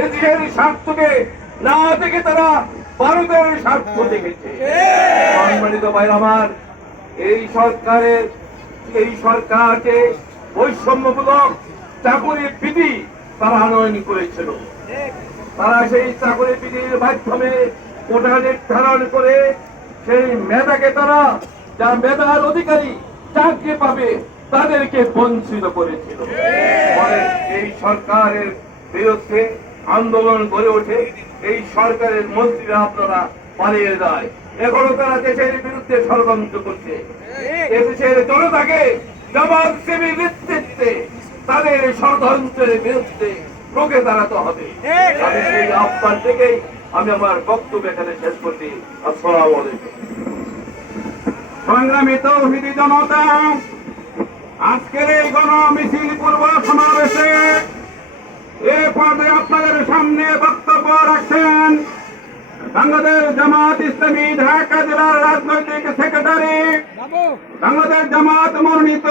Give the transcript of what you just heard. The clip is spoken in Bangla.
এদেশের স্বার্থকে না দেখে তারা ভারতের স্বার্থ দেখেছে। সম্মানিত ভাই আমার এই সরকারের এই সরকারকে বৈষম্যমূলক চাকরি বিধি তারা আনয়ন করেছিল। তারা সেই চাকরি বিধির মাধ্যমে কোটা নির্ধারণ করে সেই মেধাকে তারা যা মেধার অধিকারী চাকরি পাবে তাদেরকে বঞ্চিত করেছিল। এই সরকারের বিরুদ্ধে আন্দোলন গড়ে ওঠে, এই সরকারের মন্ত্রীরা আপনারা পালিয়ে যায়। এখনও তারা দেশের বিরুদ্ধে ষড়যন্ত্র করছে। এদেশের জনতাকে জামাত সেবী নেতৃত্বে, তাদের ষড়যন্ত্রের বিরুদ্ধে রোগে দাঁড়াতে হবে। আমি সেই আহ্বান থেকেই আমি আমার বক্তব্য এখানে শেষ করছি। আসসালামু আলাইকুম। সংগ্রামী তৌহিদি জনতা, আজকের এই গণ পর্বে আপনাদের সামনে বক্তব্য রাখছেন বাংলাদেশ জামাত ইসলামী ঢাকা জেলার রাজনৈতিক সেক্রেটারি। বাংলাদেশ জামাত মনোনীত